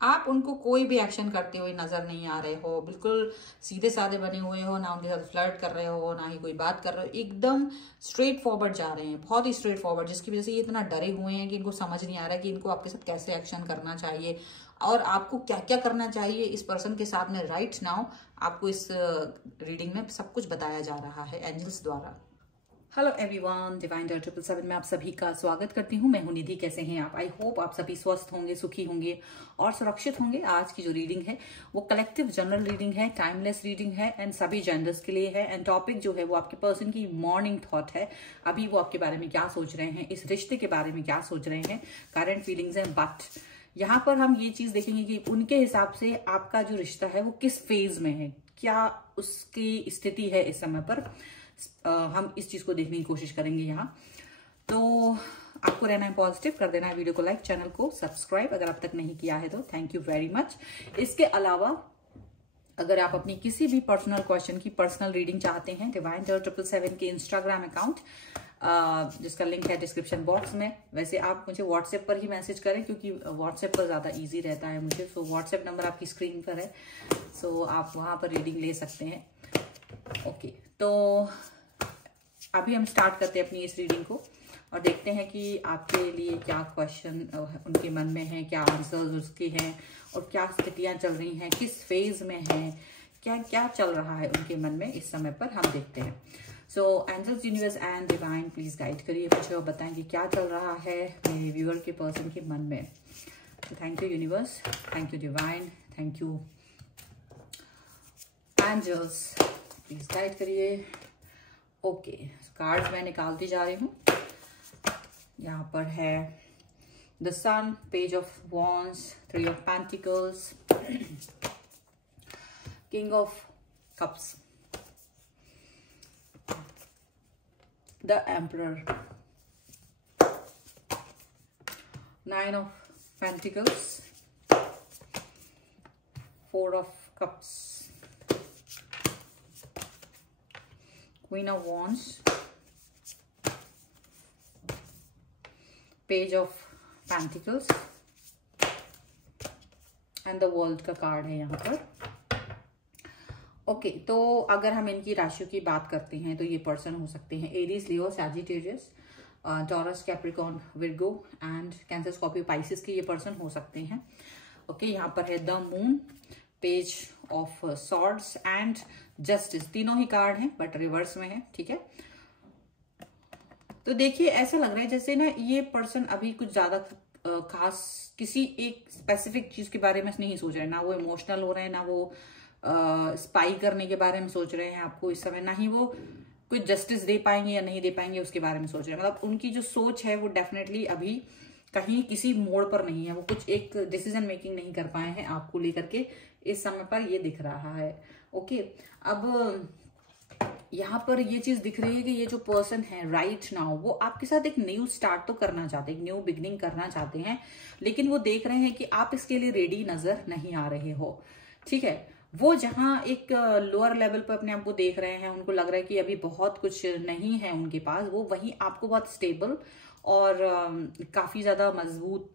आप उनको कोई भी एक्शन करते हुए नजर नहीं आ रहे हो, बिल्कुल सीधे साधे बने हुए हो, ना उनके साथ फ्लर्ट कर रहे हो, ना ही कोई बात कर रहे हो, एकदम स्ट्रेट फॉरवर्ड जा रहे हैं, बहुत ही स्ट्रेट फॉरवर्ड, जिसकी वजह से ये इतना डरे हुए हैं कि इनको समझ नहीं आ रहा है कि इनको आपके साथ कैसे एक्शन करना चाहिए और आपको क्या क्या करना चाहिए इस पर्सन के साथ में राइट नाउ। आपको इस रीडिंग में सब कुछ बताया जा रहा है एंजल्स द्वारा। हेलो एवरीवन, डिवाइन 777 में आप सभी का स्वागत करती हूँ। मैं हूँ निधि। कैसे हैं आप? आई होप आप सभी स्वस्थ होंगे, सुखी होंगे और सुरक्षित होंगे। आज की जो रीडिंग है वो कलेक्टिव जनरल रीडिंग है, टाइमलेस रीडिंग है एंड सभी जेंडर्स के लिए है। एंड टॉपिक जो है वो आपके पर्सन की मॉर्निंग थॉट है। अभी वो आपके बारे में क्या सोच रहे हैं, इस रिश्ते के बारे में क्या सोच रहे हैं, करंट फीलिंग्स हैं। बट यहाँ पर हम ये चीज देखेंगे कि उनके हिसाब से आपका जो रिश्ता है वो किस फेज में है, क्या उसकी स्थिति है इस समय पर। हम इस चीज को देखने की कोशिश करेंगे यहाँ। तो आपको रहना है पॉजिटिव, कर देना है वीडियो को लाइक, चैनल को सब्सक्राइब अगर अब तक नहीं किया है तो थैंक यू वेरी मच। इसके अलावा अगर आप अपनी किसी भी पर्सनल क्वेश्चन की पर्सनल रीडिंग चाहते हैं, डिवाइन 777 के इंस्टाग्राम अकाउंट जिसका लिंक है डिस्क्रिप्शन बॉक्स में। वैसे आप मुझे व्हाट्सएप पर ही मैसेज करें क्योंकि व्हाट्सएप पर ज़्यादा इजी रहता है मुझे। सो व्हाट्सएप नंबर आपकी स्क्रीन पर है, सो आप वहाँ पर रीडिंग ले सकते हैं। ओके, तो अभी हम स्टार्ट करते हैं अपनी इस रीडिंग को और देखते हैं कि आपके लिए क्या क्वेश्चन उनके मन में है, क्या आंसर्स उसके हैं और क्या स्थितियां चल रही हैं, किस फेज में हैं, क्या क्या चल रहा है उनके मन में इस समय पर, हम देखते हैं। So angels, universe and divine please guide करिए मुझे और बताएं कि क्या चल रहा है मेरे व्यूअर के पर्सन के मन में। Thank you universe, thank you divine, thank you angels, please guide करिए। ओके, कार्ड्स मैं निकालती जा रही हूँ। यहाँ पर है the sun, page of wands, 3 of pentacles, king of cups, the emperor, 9 of pentacles, 4 of cups, Queen of Wands, Page of Pentacles and the World का कार्ड है यहाँ पर। ओके, तो अगर हम इनकी राशियों की बात करते हैं तो ये पर्सन हो सकते हैं Aries, Leo, Sagittarius, taurus, Capricorn, Virgo and cancer, Scorpio, Pisces के ये पर्सन हो सकते हैं। ओके, यहाँ पर है the moon, page of swords and justice, तीनों ही कार्ड हैं बट रिवर्स में है। ठीक है, तो देखिए ऐसा लग रहा है जैसे ना ये पर्सन अभी कुछ ज्यादा खास किसी एक स्पेसिफिक चीज के बारे में नहीं सोच रहे हैं। ना वो इमोशनल हो रहे हैं, ना वो स्पाई करने के बारे में सोच रहे हैं आपको इस समय, ना ही वो कोई जस्टिस दे पाएंगे या नहीं दे पाएंगे उसके बारे में सोच रहे हैं। मतलब उनकी जो सोच है वो डेफिनेटली अभी कहीं किसी मोड़ पर नहीं है, वो कुछ एक डिसीजन मेकिंग नहीं कर पाए हैं आपको लेकर के इस समय पर, ये दिख रहा है। ओके, अब यहाँ पर ये चीज दिख रही है कि ये जो पर्सन है राइट नाउ वो आपके साथ एक न्यू स्टार्ट तो करना चाहते हैं, एक न्यू बिगनिंग करना चाहते हैं, लेकिन वो देख रहे हैं कि आप इसके लिए रेडी नजर नहीं आ रहे हो। ठीक है, वो जहाँ एक लोअर लेवल पर अपने आप को देख रहे हैं, उनको लग रहा है कि अभी बहुत कुछ नहीं है उनके पास, वो वहीं आपको बहुत स्टेबल और काफी ज्यादा मजबूत,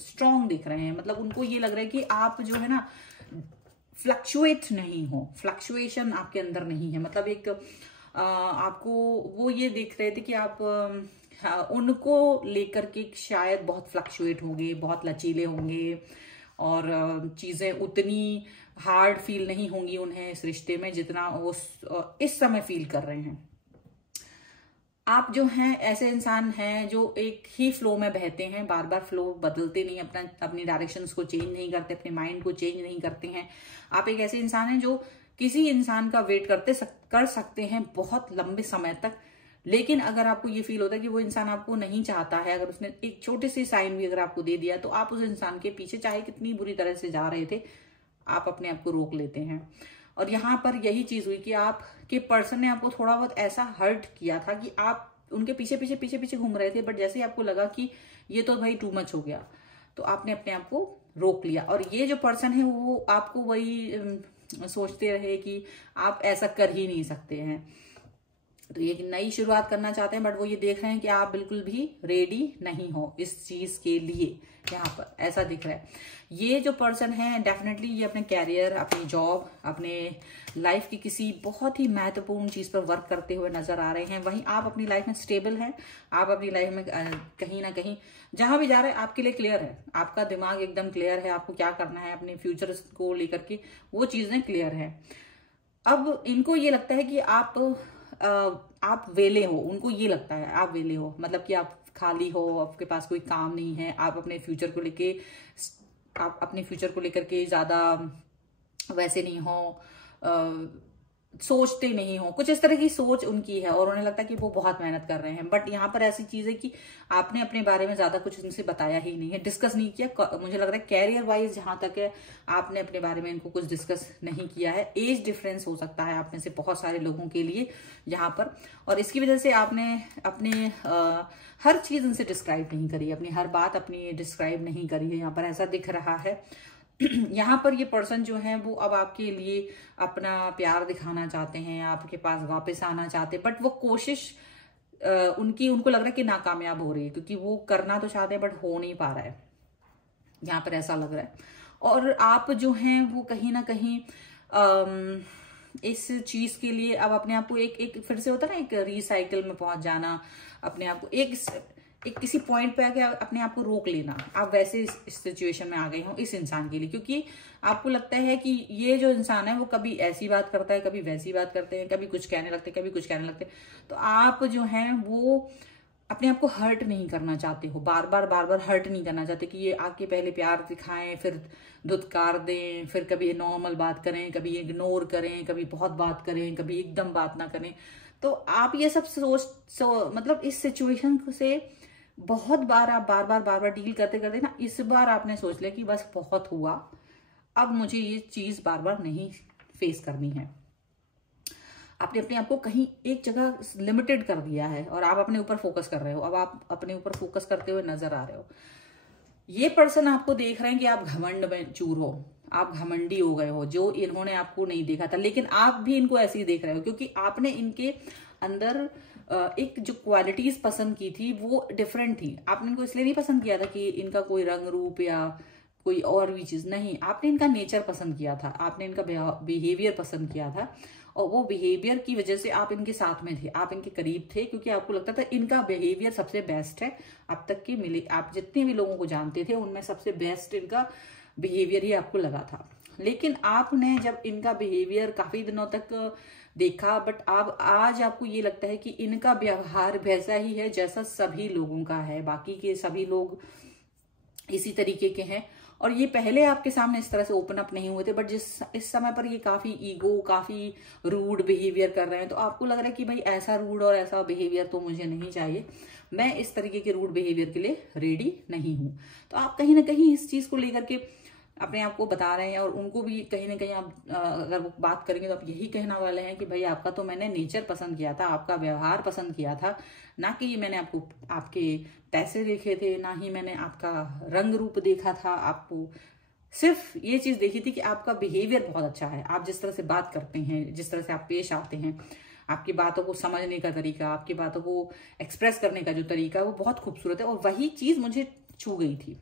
स्ट्रॉन्ग दिख रहे हैं। मतलब उनको ये लग रहा है कि आप जो है ना फ्लक्चुएट नहीं हो, फ्लक्चुएशन आपके अंदर नहीं है। मतलब एक आपको वो ये देख रहे थे कि आप उनको लेकर के शायद बहुत फ्लक्चुएट होंगे, बहुत लचीले होंगे और चीजें उतनी हार्ड फील नहीं होंगी उन्हें इस रिश्ते में जितना वो इस समय फील कर रहे हैं। आप जो हैं ऐसे इंसान हैं जो एक ही फ्लो में बहते हैं, बार बार फ्लो बदलते नहीं, अपनी डायरेक्शंस को चेंज नहीं करते, अपने माइंड को चेंज नहीं करते हैं। आप एक ऐसे इंसान हैं जो किसी इंसान का वेट कर सकते हैं बहुत लंबे समय तक, लेकिन अगर आपको ये फील होता है कि वो इंसान आपको नहीं चाहता है, अगर उसने एक छोटे से साइन भी अगर आपको दे दिया तो आप उस इंसान के पीछे चाहे कितनी बुरी तरह से जा रहे थे, आप अपने आप को रोक लेते हैं। और यहाँ पर यही चीज हुई कि आपके पर्सन ने आपको थोड़ा बहुत ऐसा हर्ट किया था कि आप उनके पीछे पीछे घूम रहे थे, बट जैसे ही आपको लगा कि ये तो भाई टू मच हो गया तो आपने अपने आप को रोक लिया। और ये जो पर्सन है वो आपको वही सोचते रहे कि आप ऐसा कर ही नहीं सकते हैं। तो ये नई शुरुआत करना चाहते हैं, बट वो ये देख रहे हैं कि आप बिल्कुल भी रेडी नहीं हो इस चीज के लिए। यहाँ पर ऐसा दिख रहा है। ये जो पर्सन है डेफिनेटली ये अपने कैरियर, अपनी जॉब, अपने लाइफ की किसी बहुत ही महत्वपूर्ण चीज पर वर्क करते हुए नजर आ रहे हैं। वहीं आप अपनी लाइफ में स्टेबल हैं। आप अपनी लाइफ में कहीं ना कहीं जहां भी जा रहे हैं आपके लिए क्लियर है। आपका दिमाग एकदम क्लियर है, आपको क्या करना है अपने फ्यूचर को लेकर के, वो चीजें क्लियर है। अब इनको ये लगता है कि आप वेले हो। उनको ये लगता है आप वेले हो, मतलब कि आप खाली हो, आपके पास कोई काम नहीं है, आप अपने फ्यूचर को लेकर के ज्यादा वैसे नहीं हो, सोचते नहीं हो, कुछ इस तरह की सोच उनकी है और उन्हें लगता है कि वो बहुत मेहनत कर रहे हैं। बट यहाँ पर ऐसी चीज है कि आपने अपने बारे में ज्यादा कुछ उनसे बताया ही नहीं है, डिस्कस नहीं किया। मुझे लग रहा है कैरियर वाइज जहां तक है आपने अपने बारे में इनको कुछ डिस्कस नहीं किया है। एज डिफरेंस हो सकता है आप में से बहुत सारे लोगों के लिए यहाँ पर, और इसकी वजह से आपने अपने हर चीज उनसे डिस्क्राइब नहीं करी, अपनी हर बात अपनी डिस्क्राइब नहीं करी है। यहाँ पर ऐसा दिख रहा है। यहाँ पर ये पर्सन जो है वो अब आपके लिए अपना प्यार दिखाना चाहते हैं, आपके पास वापस आना चाहते हैं, बट वो कोशिश उनको लग रहा है कि नाकामयाब हो रही है, क्योंकि वो करना तो चाहते हैं बट हो नहीं पा रहा है। यहाँ पर ऐसा लग रहा है। और आप जो हैं वो कहीं ना कहीं इस चीज के लिए अब अपने आप को एक फिर से होता है ना, एक रिसाइकिल में पहुंच जाना, अपने आप को एक किसी पॉइंट पे आके अपने आप को रोक लेना। आप वैसे इस सिचुएशन में आ गए हो इस इंसान के लिए, क्योंकि आपको लगता है कि ये जो इंसान है वो कभी ऐसी बात करता है, कभी वैसी बात करते हैं, कभी कुछ कहने लगते हैं, कभी कुछ कहने लगते हैं। तो आप जो हैं वो अपने आप को हर्ट नहीं करना चाहते हो, बार बार हर्ट नहीं करना चाहते कि ये आके पहले प्यार दिखाएं, फिर धुतकार दें, फिर कभी नॉर्मल बात करें, कभी इग्नोर करें, कभी बहुत बात करें, कभी एकदम बात ना करें। तो आप ये सब मतलब इस सिचुएशन से बहुत बार आप बार डील करते करते ना, इस बार आपने सोच लिया कि बस बहुत हुआ, अब मुझे ये चीज बार नहीं फेस करनी है। आपने अपने आप को कहीं एक जगह लिमिटेड कर दिया है और आप अपने ऊपर फोकस कर रहे हो। अब आप अपने ऊपर फोकस करते हुए नजर आ रहे हो। ये पर्सन आपको देख रहे हैं कि आप घमंड में चूर हो, आप घमंडी हो गए हो, जो इन्होंने आपको नहीं देखा था, लेकिन आप भी इनको ऐसे ही देख रहे हो, क्योंकि आपने इनके अंदर एक जो क्वालिटीज पसंद की थी वो डिफरेंट थी। आपने इनको इसलिए नहीं पसंद किया था कि इनका कोई रंग रूप या कोई और भी चीज नहीं, आपने इनका नेचर पसंद किया था, आपने इनका बिहेवियर पसंद किया था, और वो बिहेवियर की वजह से आप इनके साथ में थे, आप इनके करीब थे, क्योंकि आपको लगता था इनका बिहेवियर सबसे बेस्ट है। अब तक के मिले आप जितने भी लोगों को जानते थे उनमें सबसे बेस्ट इनका बिहेवियर ही आपको लगा था। लेकिन आपने जब इनका बिहेवियर काफी दिनों तक देखा, बट अब आज आपको ये लगता है कि इनका व्यवहार वैसा ही है जैसा सभी लोगों का है, बाकी के सभी लोग इसी तरीके के हैं। और ये पहले आपके सामने इस तरह से ओपन अप नहीं हुए थे, बट इस समय पर ये काफी ईगो, काफी रूड बिहेवियर कर रहे हैं। तो आपको लग रहा है कि भाई ऐसा रूड और ऐसा बिहेवियर तो मुझे नहीं चाहिए, मैं इस तरीके के रूड बिहेवियर के लिए रेडी नहीं हूं। तो आप कहीं ना कहीं इस चीज को लेकर के अपने आप को बता रहे हैं, और उनको भी कहीं ना कहीं आप अगर वो बात करेंगे तो आप यही कहने वाले हैं कि भाई आपका तो मैंने नेचर पसंद किया था, आपका व्यवहार पसंद किया था, ना कि मैंने आपको आपके पैसे देखे थे, ना ही मैंने आपका रंग रूप देखा था। आपको सिर्फ ये चीज देखी थी कि आपका बिहेवियर बहुत अच्छा है, आप जिस तरह से बात करते हैं, जिस तरह से आप पेश आते हैं, आपकी बातों को समझने का तरीका, आपकी बातों को एक्सप्रेस करने का जो तरीका है वो बहुत खूबसूरत है, और वही चीज मुझे छू गई थी।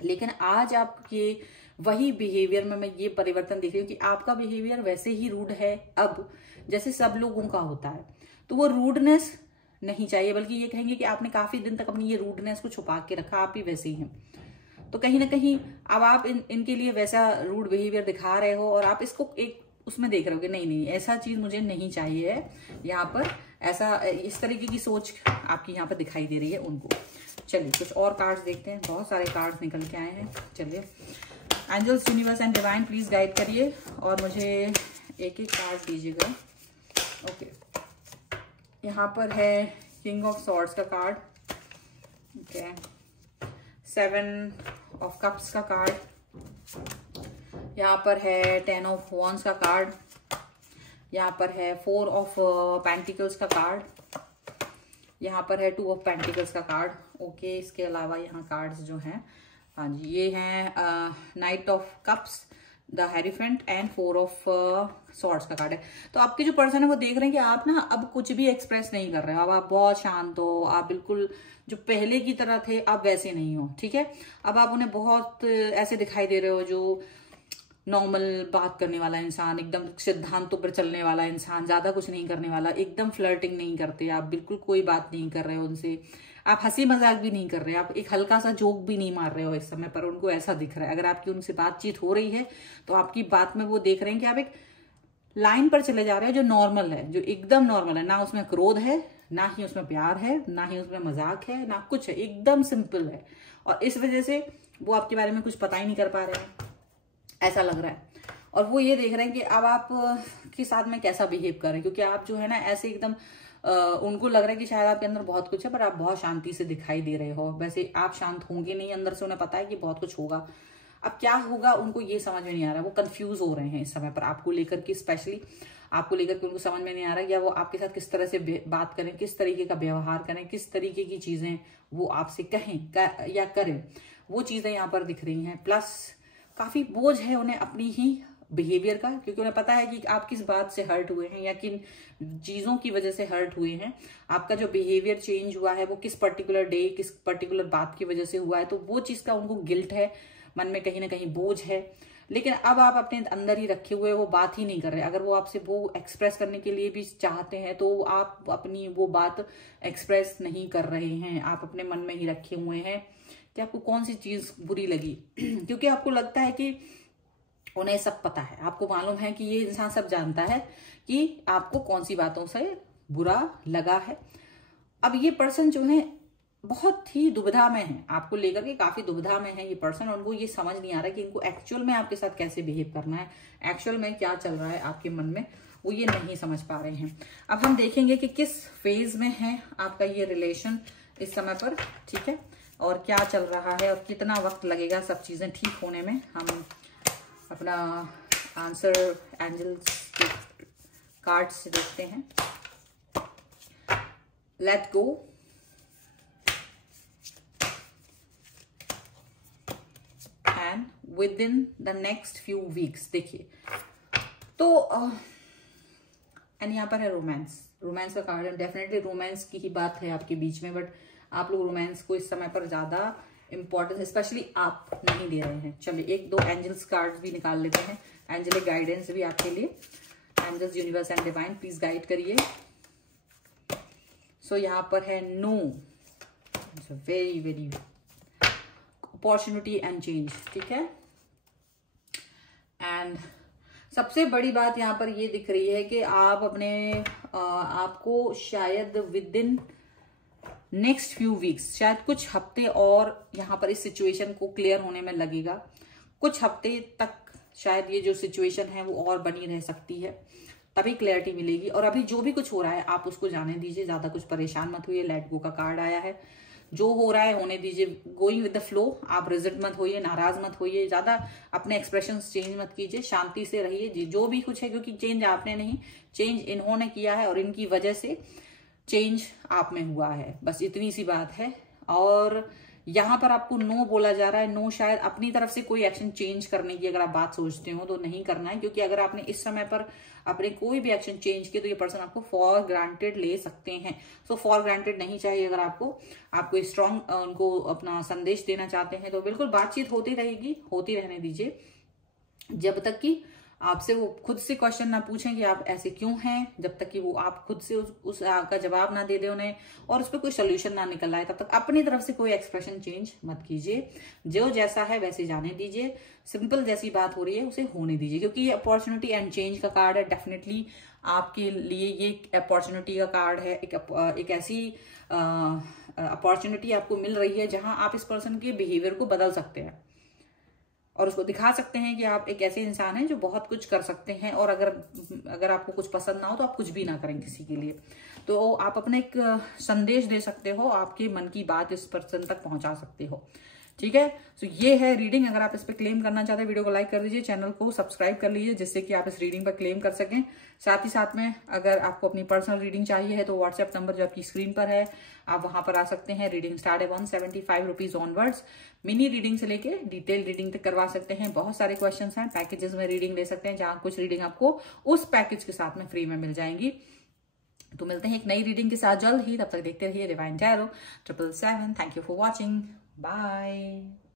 लेकिन आज आपके वही बिहेवियर में मैं ये परिवर्तन देख रही हूँ कि आपका बिहेवियर वैसे ही रूड है अब जैसे सब लोगों का होता है। तो वो रूडनेस नहीं चाहिए, बल्कि ये कहेंगे कि आपने काफी दिन तक अपनी ये रूडनेस को छुपा के रखा, आप भी वैसे ही हैं। तो कहीं ना कहीं अब आप इनके लिए वैसा रूड बिहेवियर दिखा रहे हो, और आप इसको एक उसमें देख रहे हो कि नहीं ऐसा चीज मुझे नहीं चाहिए है। यहाँ पर ऐसा इस तरीके की सोच आपकी यहाँ पर दिखाई दे रही है उनको। चलिए कुछ और कार्ड्स देखते हैं, बहुत सारे कार्ड्स निकल के आए हैं। चलिए angels, universe and divine please guide करिए और मुझे एक एक कार्ड दीजिएगा। ओके, यहाँ पर है किंग ऑफ सॉर्ड्स का कार्ड, ओके, 7 ऑफ कप्स का कार्ड, यहाँ पर है 10 ऑफ वॉन्ड्स का कार्ड, यहाँ पर है 4 ऑफ पेंटिकल्स का कार्ड, यहाँ पर है 2 ऑफ पेंटिकल्स का कार्ड। ओके, इसके अलावा यहाँ कार्ड्स जो हैं, हाँ जी, ये हैं knight of cups, the hierophant and 4 of swords का कार्ड है। तो आपके जो पर्सन है वो देख रहे हैं कि आप ना अब कुछ भी एक्सप्रेस नहीं कर रहे हो, अब आप बहुत शांत हो, आप बिल्कुल जो पहले की तरह थे आप वैसे नहीं हो, ठीक है। अब आप उन्हें बहुत ऐसे दिखाई दे रहे हो जो नॉर्मल बात करने वाला इंसान, एकदम सिद्धांतों पर चलने वाला इंसान, ज्यादा कुछ नहीं करने वाला, एकदम फ्लर्टिंग नहीं करते आप, बिल्कुल कोई बात नहीं कर रहे हो उनसे, आप हंसी मजाक भी नहीं कर रहे, आप एक हल्का सा जोक भी नहीं मार रहे हो इस समय पर, उनको ऐसा दिख रहा है। अगर आपकी उनसे बातचीत हो रही है तो आपकी बात में वो देख रहे हैं कि आप एक लाइन पर चले जा रहे हो जो नॉर्मल है, जो एकदम नॉर्मल है, ना उसमें क्रोध है, ना ही उसमें प्यार है, ना ही उसमें मजाक है, ना कुछ है, एकदम सिंपल है। और इस वजह से वो आपके बारे में कुछ पता ही नहीं कर पा रहे हैं, ऐसा लग रहा है। और वो ये देख रहे हैं कि अब आप के साथ में कैसा बिहेव करें, क्योंकि आप जो है ना ऐसे एकदम उनको लग रहा है कि शायद आपके अंदर बहुत कुछ है पर आप बहुत शांति से दिखाई दे रहे हो। वैसे आप शांत होंगे नहीं, अंदर से उन्हें पता है कि बहुत कुछ होगा। अब क्या होगा उनको ये समझ में नहीं आ रहा, वो कंफ्यूज हो रहे हैं इस समय पर आपको लेकर के, स्पेशली आपको लेकर के उनको समझ में नहीं आ रहा या वो आपके साथ किस तरह से बात करें, किस तरीके का व्यवहार करें, किस तरीके की चीजें वो आपसे कहें या करें, वो चीजें यहाँ पर दिख रही हैं। प्लस काफी बोझ है उन्हें अपनी ही बिहेवियर का, क्योंकि उन्हें पता है कि आप किस बात से हर्ट हुए हैं या किन चीजों की वजह से हर्ट हुए हैं। आपका जो बिहेवियर चेंज हुआ है वो किस पर्टिकुलर डे, किस पर्टिकुलर बात की वजह से हुआ है, तो वो चीज का उनको गिल्ट है, मन में कहीं ना कहीं बोझ है। लेकिन अब आप अपने अंदर ही रखे हुए वो बात ही नहीं कर रहे। अगर वो आपसे वो एक्सप्रेस करने के लिए भी चाहते हैं तो आप अपनी वो बात एक्सप्रेस नहीं कर रहे हैं, आप अपने मन में ही रखे हुए हैं कि आपको कौन सी चीज बुरी लगी क्योंकि आपको लगता है कि उन्हें सब पता है, आपको मालूम है कि ये इंसान सब जानता है कि आपको कौन सी बातों से बुरा लगा है। अब ये पर्सन जो है बहुत ही दुविधा में है, आपको लेकर के काफी दुविधा में है ये पर्सन। उनको ये समझ नहीं आ रहा कि इनको एक्चुअल में आपके साथ कैसे बिहेव करना है, एक्चुअल में क्या चल रहा है आपके मन में, वो ये नहीं समझ पा रहे हैं। अब हम देखेंगे कि किस फेज में है आपका ये रिलेशन इस समय पर, ठीक है, और क्या चल रहा है और कितना वक्त लगेगा सब चीजें ठीक होने में। हम अपना आंसर एंजल्स के कार्ड से देखते हैं। Let go, and with in the next few weeks. देखिए तो एंड यहाँ पर है रोमांस, रोमांस का कार्ड है। डेफिनेटली रोमांस की ही बात है आपके बीच में, बट आप लोग रोमांस को इस समय पर ज्यादा इंपॉर्टेंस स्पेशली आप नहीं दे रहे हैं। चलिए एक दो एंजल्स कार्ड्स भी निकाल लेते हैं, एंजेलिक गाइडेंस भी आपके लिए। Angels, universe and divine please guide करिए। सो यहाँ पर है no, very very opportunity and change, ठीक है। एंड सबसे बड़ी बात यहाँ पर ये दिख रही है कि आप अपने आपको शायद with in next few weeks, शायद कुछ हफ्ते और यहाँ पर इस सिचुएशन को क्लियर होने में लगेगा। कुछ हफ्ते तक शायद ये जो सिचुएशन है वो और बनी रह सकती है, तभी क्लैरिटी मिलेगी। और अभी जो भी कुछ हो रहा है आप उसको जाने दीजिए, ज्यादा कुछ परेशान मत होइए। लेट गो का कार्ड आया है, जो हो रहा है होने दीजिए, गोइंग विद द फ्लो। आप रिजिड मत होइए, नाराज मत होइए, ज्यादा अपने एक्सप्रेशंस चेंज मत कीजिए, शांति से रहिए। जो भी कुछ है, क्योंकि चेंज आपने नहीं, चेंज इन्होंने किया है और इनकी वजह से चेंज आप में हुआ है, बस इतनी सी बात है। और यहाँ पर आपको नो बोला जा रहा है। नो शायद अपनी तरफ से कोई एक्शन चेंज करने की अगर आप बात सोचते हो तो नहीं करना है, क्योंकि अगर आपने इस समय पर अपने कोई भी एक्शन चेंज किए तो ये पर्सन आपको फॉर ग्रांटेड ले सकते हैं। सो फॉर ग्रांटेड नहीं चाहिए। अगर आपको स्ट्रांग उनको अपना संदेश देना चाहते हैं तो बिल्कुल बातचीत होती रहेगी, होती रहने दीजिए, जब तक कि आपसे वो खुद से क्वेश्चन ना पूछें कि आप ऐसे क्यों हैं, जब तक कि वो आप खुद से उस का जवाब ना दे दे उन्हें और उस पर कोई सोल्यूशन ना निकल आए, तब तक अपनी तरफ से कोई एक्सप्रेशन चेंज मत कीजिए। जो जैसा है वैसे जाने दीजिए, सिंपल जैसी बात हो रही है उसे होने दीजिए, क्योंकि ये अपॉर्चुनिटी एंड चेंज का कार्ड है। डेफिनेटली आपके लिए ये अपॉर्चुनिटी का कार्ड है। एक ऐसी अपॉर्चुनिटी आपको मिल रही है जहां आप इस पर्सन के बिहेवियर को बदल सकते हैं और उसको दिखा सकते हैं कि आप एक ऐसे इंसान हैं जो बहुत कुछ कर सकते हैं। और अगर आपको कुछ पसंद ना हो तो आप कुछ भी ना करें किसी के लिए। तो आप अपने एक संदेश दे सकते हो, आपके मन की बात इस पर्सन तक पहुंचा सकते हो। ठीक है। तो ये है रीडिंग। अगर आप इस पे क्लेम करना चाहते हैं वीडियो को लाइक कर दीजिए, चैनल को सब्सक्राइब कर लीजिए, जिससे कि आप इस रीडिंग पर क्लेम कर सकें। साथ ही साथ में अगर आपको अपनी पर्सनल रीडिंग चाहिए है तो व्हाट्सएप नंबर जो आपकी स्क्रीन पर है आप वहां पर आ सकते हैं। रीडिंग स्टार्ट है 175 रुपीज ऑनवर्ड्स। मिनी रीडिंग से लेके डिटेल रीडिंग तक करवा सकते हैं। बहुत सारे क्वेश्चन हैं, पैकेजेस में रीडिंग ले सकते हैं, जहां कुछ रीडिंग आपको उस पैकेज के साथ में फ्री में मिल जाएंगी। तो मिलते हैं एक नई रीडिंग के साथ जल्द ही। तब तक देखते रहिए divine tarot 777। Thank you for watching. Bye.